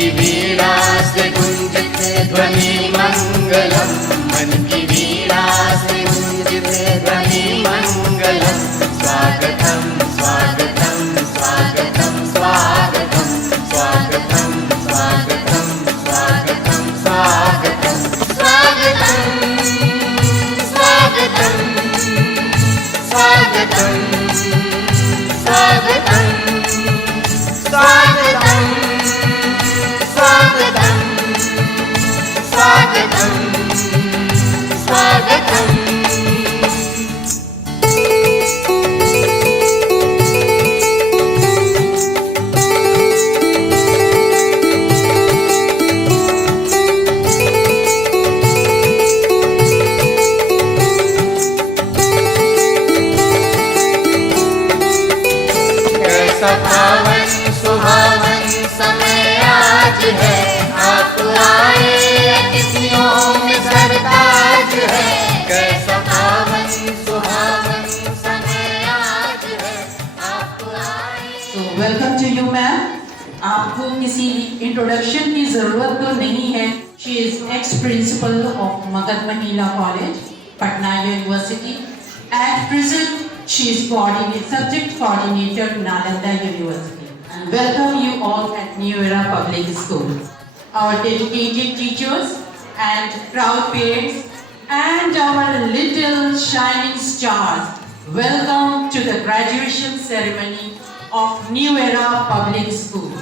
की वीणा से गुंजते ध्वनि मंगलम, मन की वीणा से गुंजते ध्वनि मंगलम। स्वागतम स्वागतम स्वागतम स्वागतम स्वागतम स्वागतम स्वागतम स्वागतम स्वागतम स्वागतम स्वागतम स्वागतम स्वागतम स्वागतम स्वागतम स्वागतम। कैसा पावन सुहावन समय आज है, आप आए अतिथियों में सरताज है। कैसा पावन सुहावन समय आज है, आप आए। तो वेलकम टू यू मैम। आपको किसी इंट्रोडक्शन की जरूरत तो नहीं है। She is ex principal of Magadh Mahila college, Patna university. At present she is subject coordinator Nalanda University. And welcome you all at New Era Public School. Our dedicated teachers and proud parents and our little shining stars, welcome to the graduation ceremony of New Era Public School.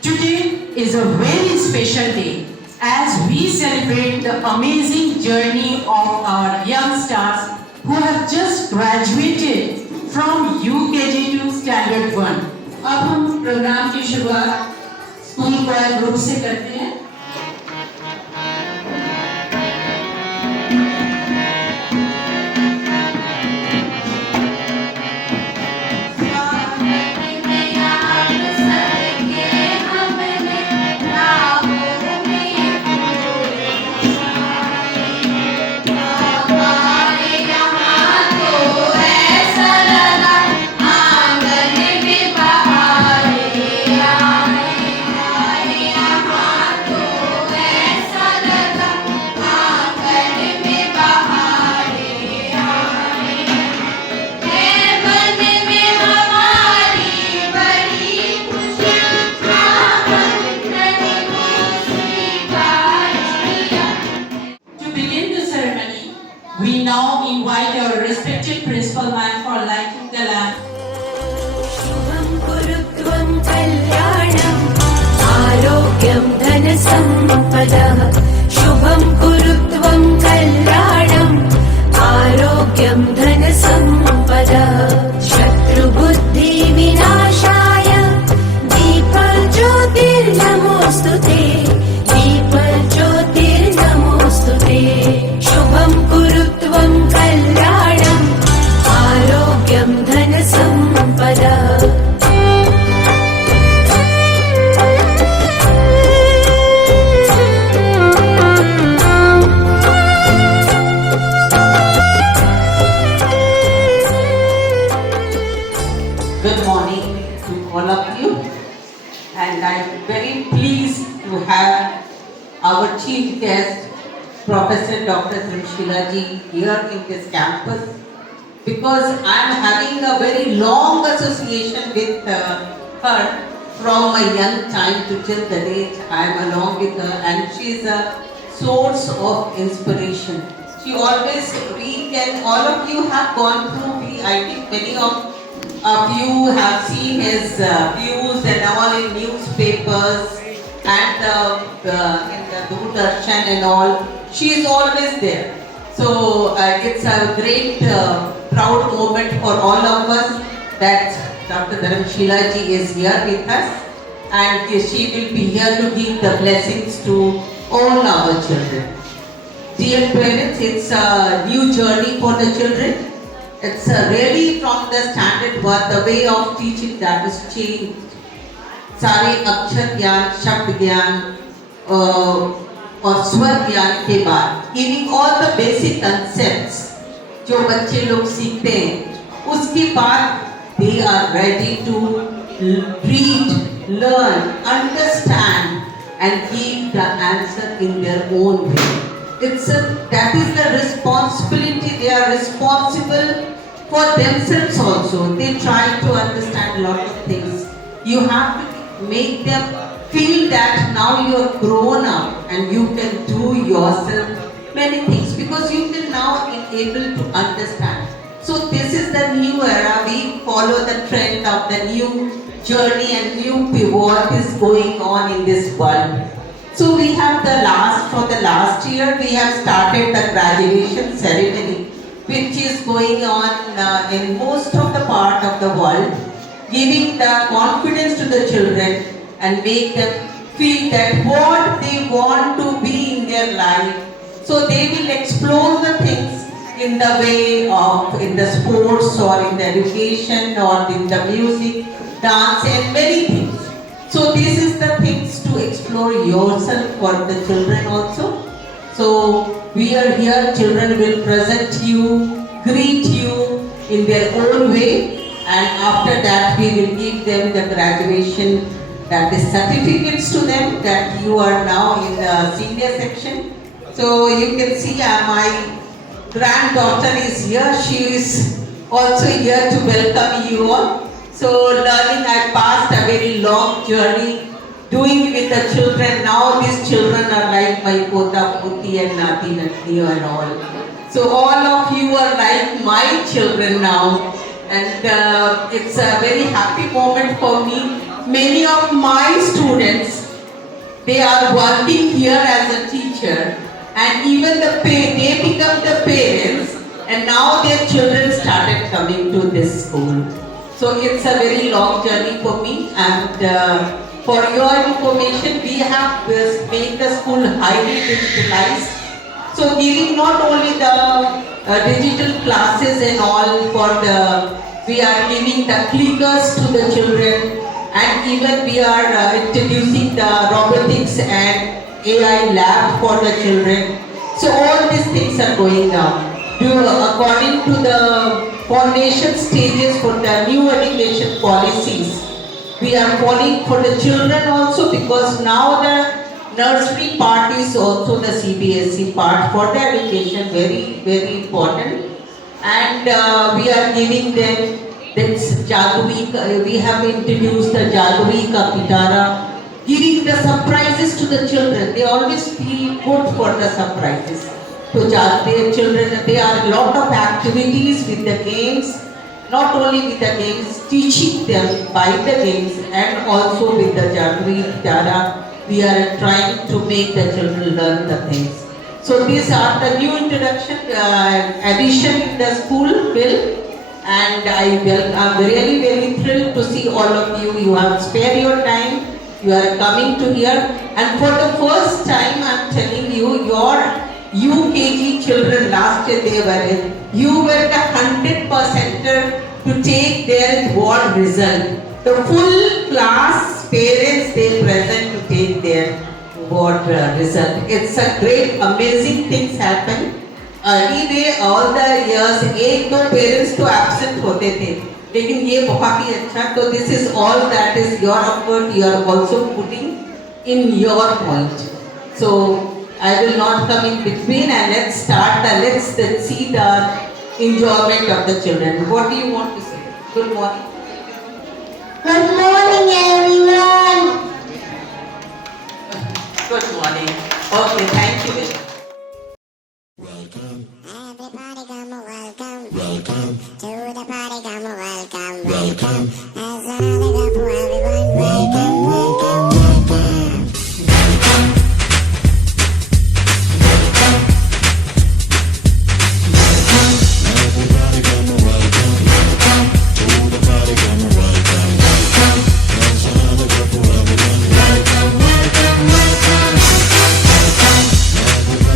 Today is a very special day as we celebrate the amazing journey of our young stars who have just graduated from UKG to Standard 1. अब हम programme की शुरुआत school क्वायर group से करते हैं। We now invite our respected principal man for lighting the lamp. शुभं कुरुत्वं कल्याणम् आरोग्यं धनसम्पदः। शुभं कुरुत्वं कल्याणम् आरोग्यं धनसम्पदः। शत्रुबुद्धिविनाशाय दीपज्योतिर्नमोऽस्तुते, दीपज्योतिर्नमोऽस्तुते। शुभं कुरुत्वं कल्याणम् आरोग्यं धनसम्पदः। Good morning to all of you, and I'm very pleased to have our chief guest, Professor Dr. Dharmshila ji, here in this campus, because I'm having a very long association with her from my young time to till the date I'm along with her, and she's a source of inspiration. She always reads, and all of you have gone through. I think many of you have seen his views and all in newspapers and in the Doordarshan and all. She is always there. So it's a great proud moment for all of us that Dr. Dharmshila ji is here with us, and she will be here to give the blessings to all our children. Dear parents, it's a new journey for the children. It's really from the standard one, the way of teaching that is changed. सारे अक्षर ज्ञान, शब्द ज्ञान और स्वर ज्ञान के बाद giving all the basic concepts जो बच्चे लोग सीखते हैं, उसके बाद they are ready to read, learn, understand and give the answer in their own way. That is the responsibility. They are responsible for themselves also. They try to understand a lot of things. You have to make them feel that now you are grown up and you can do yourself many things because you can now be able to understand. So this is the new era. We follow the trend of the new journey and new what is going on in this world. So we have for the last year, we have started the graduation ceremony, which is going on in most of the part of the world, giving the confidence to the children and make them feel that what they want to be in their life. So they will explore the things in the way of in the sports or in the education or in the music, dance and many things. So this is the things to explore yourself for the children also. So we are here, children will present you, greet you in their own way, and after that we will give them the graduation, that is certificates to them that you are now in the senior section. So you can see my granddaughter is here. She is also here to welcome you all. So learning, I passed a very long journey doing with the children. Now these children are like my pota, poti and nati, natni and all. So all of you are like my children now. And it's a very happy moment for me. Many of my students, they are working here as a teacher. And even they become the parents, and now their children started coming to this school. So it's a very long journey for me, and for your information, we have made the school highly digitalized. So giving not only the digital classes and all we are giving the clickers to the children, and even we are introducing the robotics and AI lab for the children. So all these things are going on. According to the foundation stages for the new education policies, we are calling for the children also, because now the nursery part is also the CBSE part for the education, very, very important. And we are giving them this Jaduvika, we have introduced the Jaduvika Pitara, giving the surprises to the children. They always feel good for the surprises. So their children, there are a lot of activities with the games, not only with the games, teaching them by the games, and also with the Jaduvika. We are trying to make the children learn the things. So these are the new introduction, addition in the school bill. And I'm really very thrilled to see all of you. You have spared your time. You are coming to here, and for the first time I'm telling you, your UKG children last year you were the 100%er to take their board result. The full class parents they present to take their board result. It's a great, amazing things happen. Anyway, all the years, 8 parents to absent होते थे, लेकिन ये बहुत ही अच्छा. तो this is all that is your effort you are also putting in your point. So I will not come in between, and let's see the enjoyment of the children. What do you want to say? Good morning. Good morning, everyone. Good morning. Okay, thank you. Everybody come a welcome. Welcome to the party. Come a welcome. Welcome. As I look for everyone. Welcome, welcome, welcome. Everybody come a welcome. Welcome to the party. Come a welcome. Welcome. As I look for everyone. Welcome, welcome, welcome. Welcome.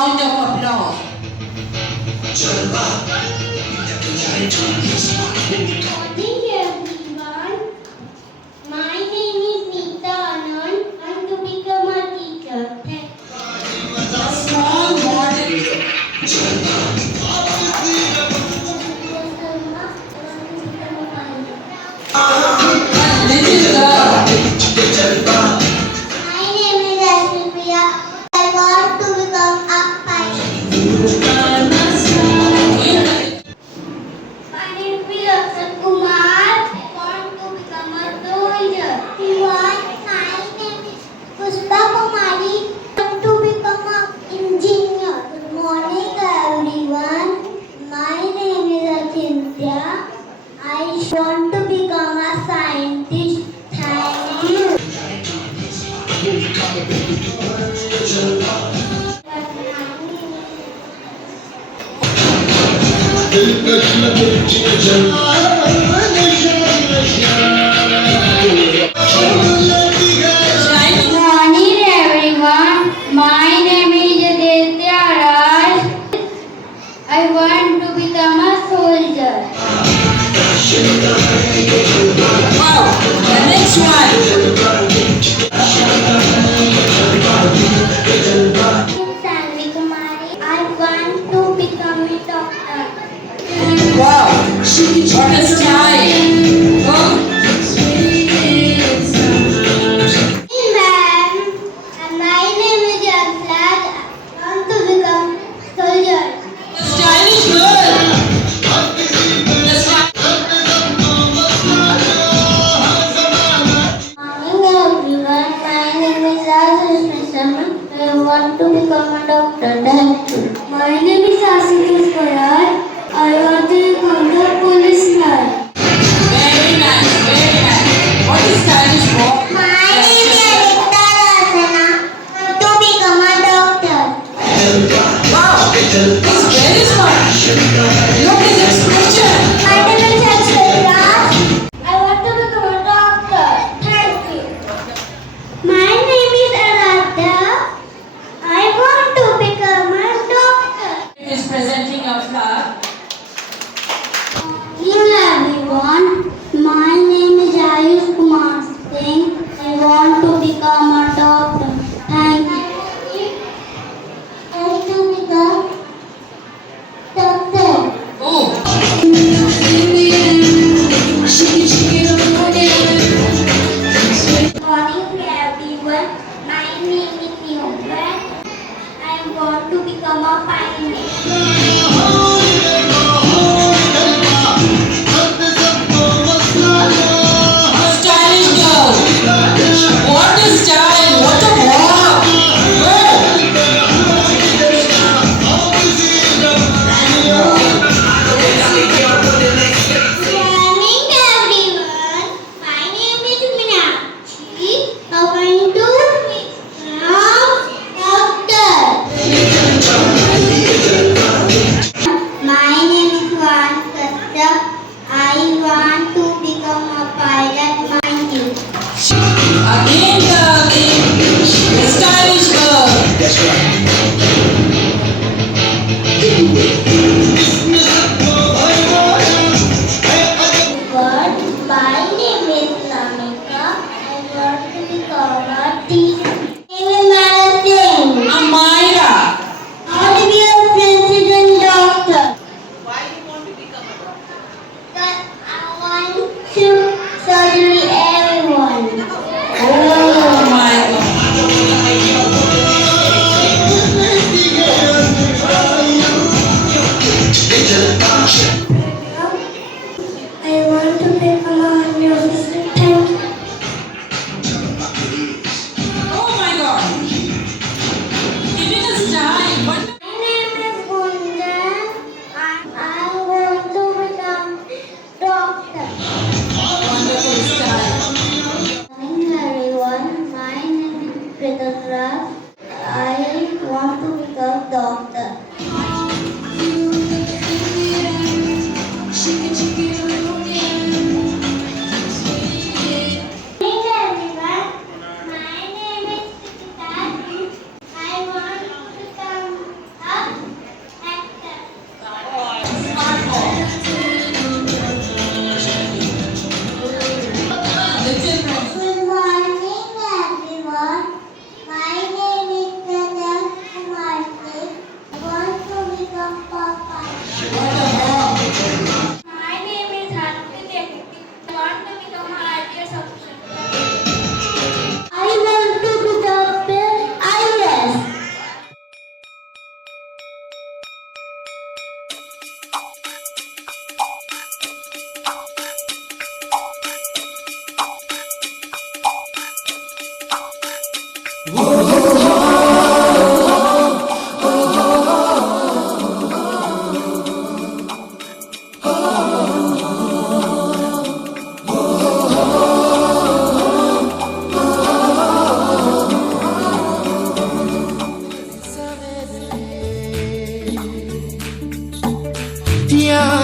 round of applause. Morning everyone. My name is Neeta Anand. I'm to become a teacher. A small model. Little girl. My name is Ashmiya. I want to become a pilot. My name is Akshat Kumar. I want to become a soldier. My name is Pushpa Kumari. I want to become an engineer. Good morning everyone. My name is Achintya. I want to become a scientist. Thank you. Good morning everyone. My name is Aditya Raj. I want to become a soldier. Wow. The next one. Sanvi Kumari. I want to become a doctor. Wow. What a style. Oh. Hey ma'am, my name is Yamraj. I want to become soldier. Stylish girl. The style. Morning everyone. My name is Raj. I want to become a doctor. Thank you. My name is Ashish Karar. I want to become a policeman. Very nice. Very nice. What is stylish for? My name is Anita Rasana. I want to become a doctor. Wow. It's very smart. Look at his expression. My name is Akshaya. I want to become a doctor. Thank you. My name is Aradha. I want to become a doctor. Is presenting a flower. Hello everyone. My name is Ayush Kumar Singh. I want to become a doctor. Thank you. I want to become doctor. Oh. Good morning everyone. My name is Niyomran. I want to become a pilot. Stylish girl. What a style. What a walk. Good. Morning everyone. My name is Meenakshi. I want to become doctor.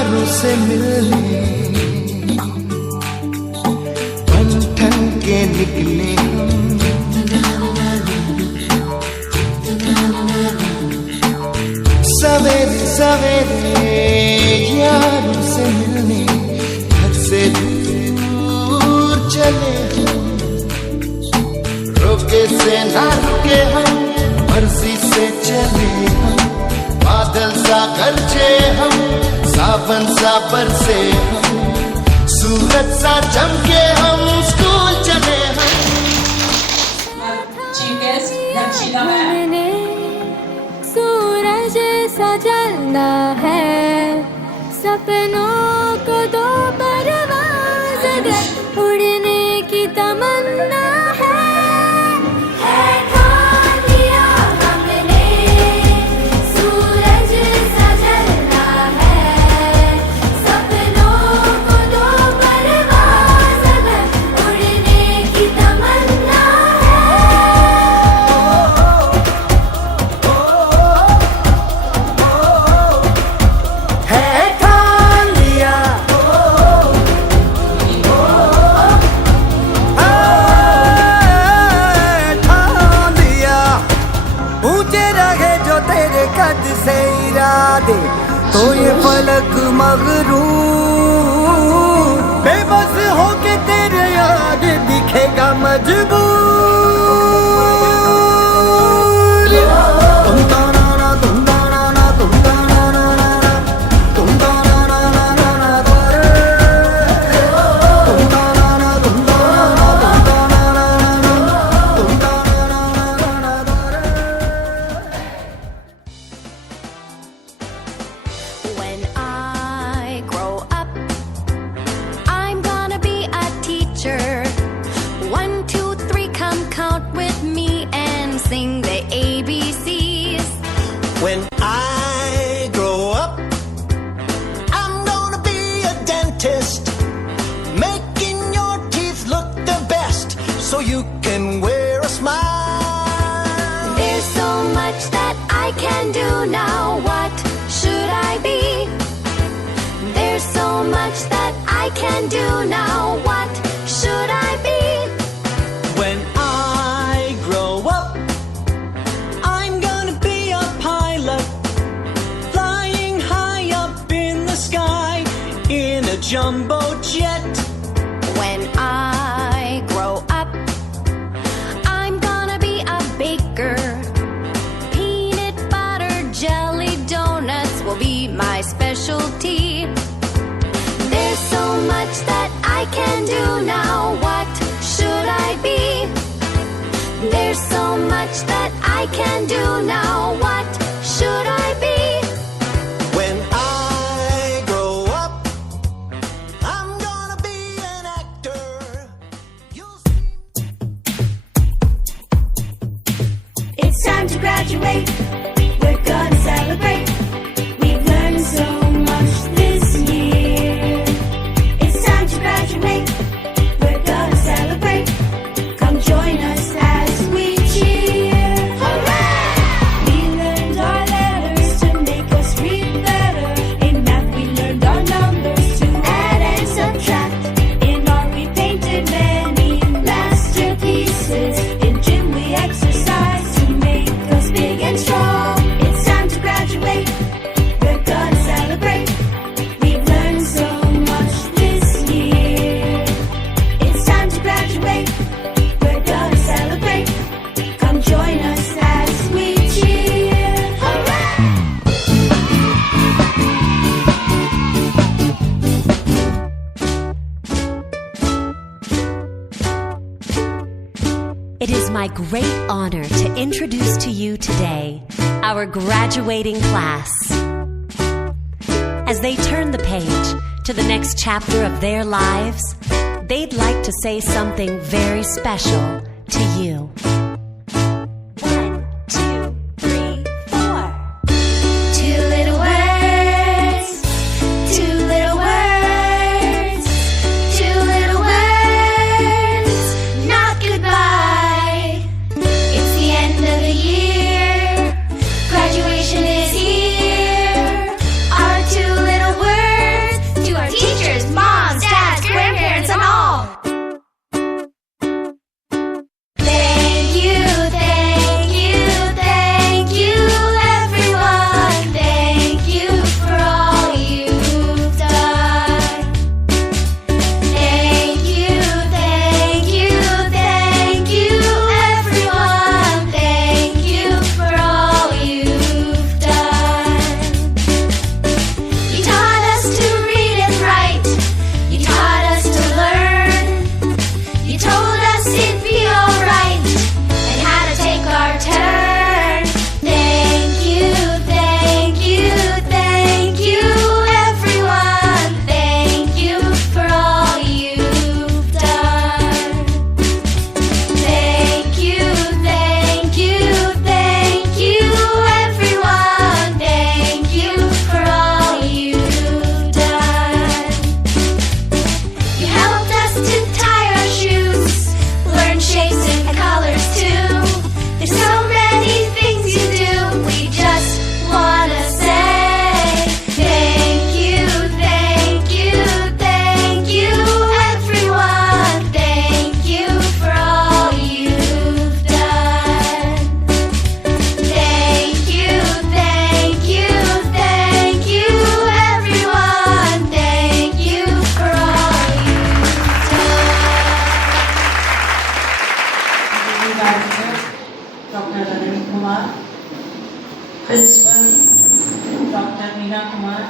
यारों से मिलने बन ठन के निकले सवेरे सवेरे यारों से मिलने घर से दूर चले हम, रुके से ना रुके हम, मर्जी से चले हम, बादल सा गरजे हम, सावन सा बरसे हम, सूरज सा चमके हम, स्कूल चले हम। Chief guest, Dakshina ma'am. हमने सूरज सा जलना है, सपनों को दो परवाज़ अगर उड़ने की तमन्ना है ठान लिया हमने सूरज सा जलना है, सपनों को दो परवाज़ अगर उड़ने की तमन्ना है ठान लिया ठान लिया, ऊंचे रहे जो तेरे कद से इरादे, तो ये फलक मगरूर बेबस होके तेरे याद दिखेगा मजबूर। तुम ताना ना तुम ताना ना तुम ताना ना ना ना, तुम ताना ना ना ना ना तारे, तुम ताना ना तुम ताना ना तुम ताना ना ना ना, तुम ताना ना ना ना ना तारे। When I grow up, I'm gonna be a teacher. 1, 2, 3, come count with me and sing the ABCs. When I grow up, I'm gonna be a dentist, making your teeth look the best so you can wear a smile. There's so much that I can do now. What should I be? There's so much that I can do now. What should I be? When I grow up, I'm gonna be a pilot, flying high up in the sky in a jumbo jet. When I grow up, I'm gonna be a baker. Peanut butter jelly donuts will be my specialty. There's so much that I can do now. What should I be? There's so much that I can do now. What should I be? When I grow up, I'm gonna be an actor. You'll see. It's time to graduate. We're gonna celebrate. We've learned so much this year. It's time to graduate. We're gonna celebrate. Come join us as we cheer. Hooray! We learned our letters to make us read better. In math we learned our numbers to add and subtract. In art we painted many masterpieces. In gym we exercised to make us big and strong. It's time to graduate. We're gonna celebrate. We've learned so much this year. It's time to graduate. We're gonna celebrate. Come join us as we cheer. Hooray! It is my great honor to introduce to you today our graduating class. As they turn the page to the next chapter of their lives, they'd like to say something very special to you. 1, 2, 3, 4. Two little words, two little words, two little words, not goodbye. It's the end of the year, graduation is here. Our two little words Dr. Meena Kumar,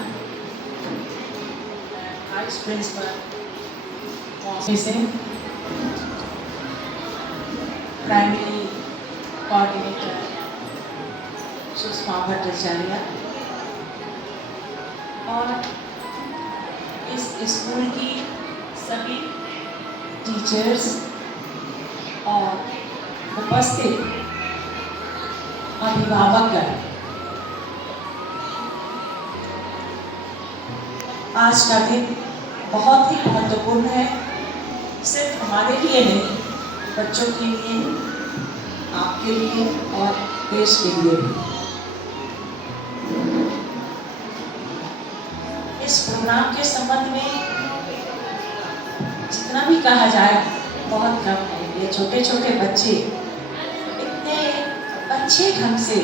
Vice Principal, Primary Coordinator, Sushma Bhattacharya, और इस school की सभी teachers और उपस्थित अभिभावकगण, आज का दिन बहुत ही महत्वपूर्ण है, सिर्फ हमारे लिए नहीं, बच्चों के लिए, आपके लिए और देश के लिए भी। इस प्रोग्राम के संबंध में जितना भी कहा जाए बहुत कम है। ये छोटे छोटे बच्चे इतने अच्छे ढंग से,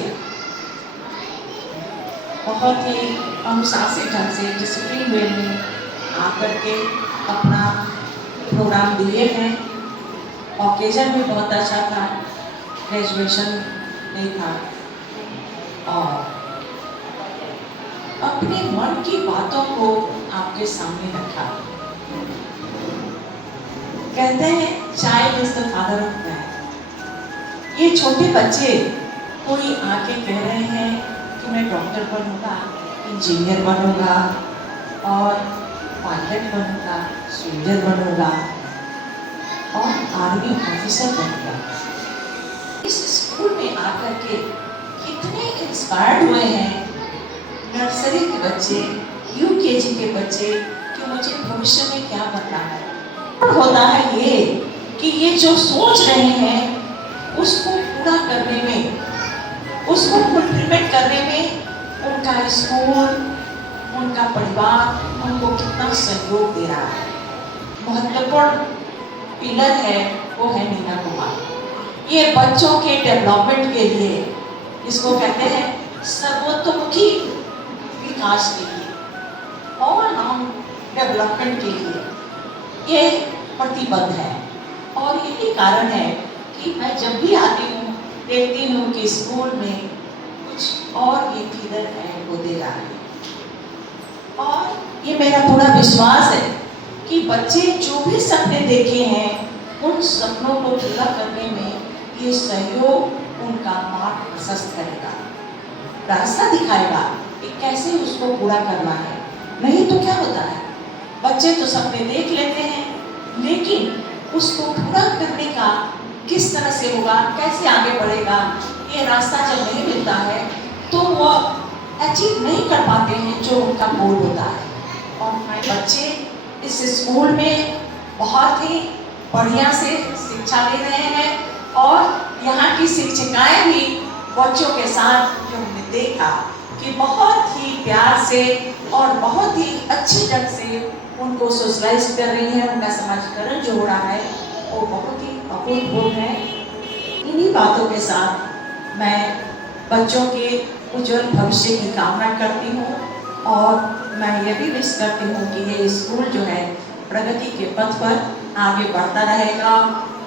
बहुत ही अनुशासित ढंग से, डिसिप्लिन वे में आकर के अपना प्रोग्राम दिए हैं। ओकेजन भी बहुत अच्छा था, ग्रेजुएशन नहीं था, और अपने मन की बातों को आपके सामने रखा। कहते हैं child is the father of man. ये छोटे बच्चे कोई आके कह रहे हैं कि मैं डॉक्टर बनूंगा, इंजीनियर बनूंगा और पायलट बनूंगा, सोल्जर बनूंगा और आर्मी ऑफिसर बनूंगा। इस स्कूल में आकर के कितने इंस्पायर्ड हुए हैं नर्सरी के बच्चे, यूकेजी के बच्चे, कि मुझे भविष्य में क्या बनना है। होता है ये कि ये जो सोच रहे हैं उसको पूरा करने में, उसको फुलफिलमेंट करने में उनका स्कूल, उनका परिवार उनको कितना सहयोग दे रहा है। महत्वपूर्ण पिलर है वो है मीना कुमार। ये बच्चों के डेवलपमेंट के लिए, इसको कहते हैं सर्वतोमुखी विकास के लिए, ऑल राउंड डेवलपमेंट के लिए ये प्रतिबद्ध है। और यही कारण है कि मैं जब भी आती हूँ देखती हूँ कि स्कूल में कुछ और ये किधर है वो दे रहा है। और ये मेरा पूरा विश्वास है कि बच्चे जो भी सपने देखे हैं उन सपनों को पूरा करने में ये सहयोग उनका मार्ग प्रशस्त करेगा, रास्ता दिखाएगा कि कैसे उसको पूरा करना है। नहीं तो क्या होता है, बच्चे तो सपने देख लेते हैं लेकिन उसको पूरा करने का किस तरह से होगा, कैसे आगे बढ़ेगा, ये रास्ता जब नहीं मिलता है तो वो अचीव नहीं कर पाते हैं जो उनका गोल होता है। और बच्चे इस स्कूल में बहुत ही बढ़िया से शिक्षा ले रहे हैं और यहाँ की शिक्षिकाएं भी बच्चों के साथ जो हमने देखा कि बहुत ही प्यार से और बहुत ही अच्छे ढंग से उनको सोशलाइज कर रही है। उनका समाजीकरण जो हो रहा है वो बहुत ही अभूतपूर्व है। इन्हीं बातों के साथ मैं बच्चों के उज्जवल भविष्य की कामना करती हूँ और मैं ये भी विश करती हूँ कि ये स्कूल जो है प्रगति के पथ पर आगे बढ़ता रहेगा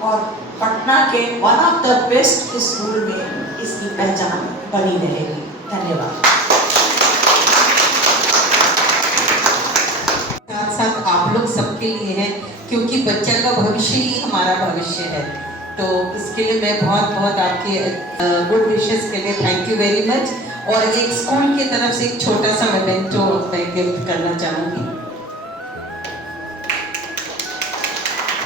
और पटना के one of the best school में इसकी पहचान बनी रहेगी। धन्यवाद। साथ साथ आप लोग सबके लिए है, क्योंकि बच्चा का भविष्य ही हमारा भविष्य है। तो इसके लिए मैं बहुत बहुत आपके गुड विशेस के लिए थैंक यू वेरी मच। और एक स्कूल की तरफ से एक छोटा सा मेमेंटो मैं गिफ्ट करना चाहूँगी।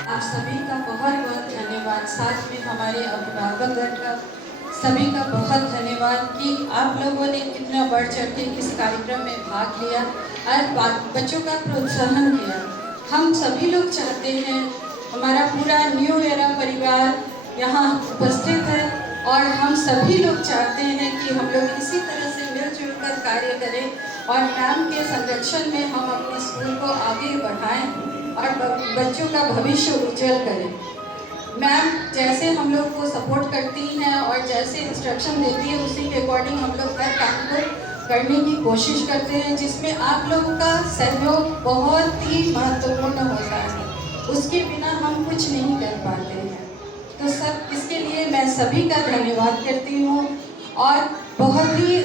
आप सभी का बहुत बहुत धन्यवाद। साथ में हमारे अभिभावकगण का सभी का बहुत धन्यवाद कि आप लोगों ने इतना बढ़ चढ़ के इस कार्यक्रम में भाग लिया और बच्चों का प्रोत्साहन किया। हम सभी लोग चाहते हैं, हमारा पूरा न्यू एरा परिवार यहाँ उपस्थित है और हम सभी लोग चाहते हैं कि हम लोग इसी तरह से मिलजुल कर कार्य करें और मैम के संरक्षण में हम अपने स्कूल को आगे बढ़ाएं और बच्चों का भविष्य उज्जवल करें। मैम जैसे हम लोग को सपोर्ट करती हैं और जैसे इंस्ट्रक्शन देती है उसी के अकॉर्डिंग हम लोग हर काम को करने की कोशिश करते हैं, जिसमें आप लोगों का सहयोग बहुत ही महत्वपूर्ण होता है। उसके बिना हम कुछ नहीं कर पाते हैं। तो सब इसके लिए मैं सभी का धन्यवाद करती हूँ और बहुत ही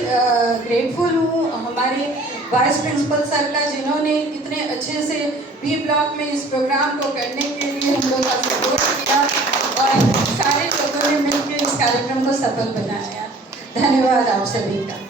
ग्रेटफुल हूँ हमारे वाइस प्रिंसिपल सर का, जिन्होंने इतने अच्छे से बी ब्लॉक में इस प्रोग्राम को करने के लिए हम लोग का सपोर्ट किया और सारे लोगों ने मिलकर इस कार्यक्रम को सफल बनाया। धन्यवाद आप सभी का।